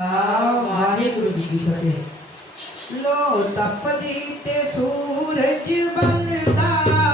ਵਾਹਿਗੁਰੂ ਜੀ ਕੀ ਫਤਿਹ। ਲੋ ਤਪਦੀ ਤੇ ਸੂਰਜ ਬਲਦਾ।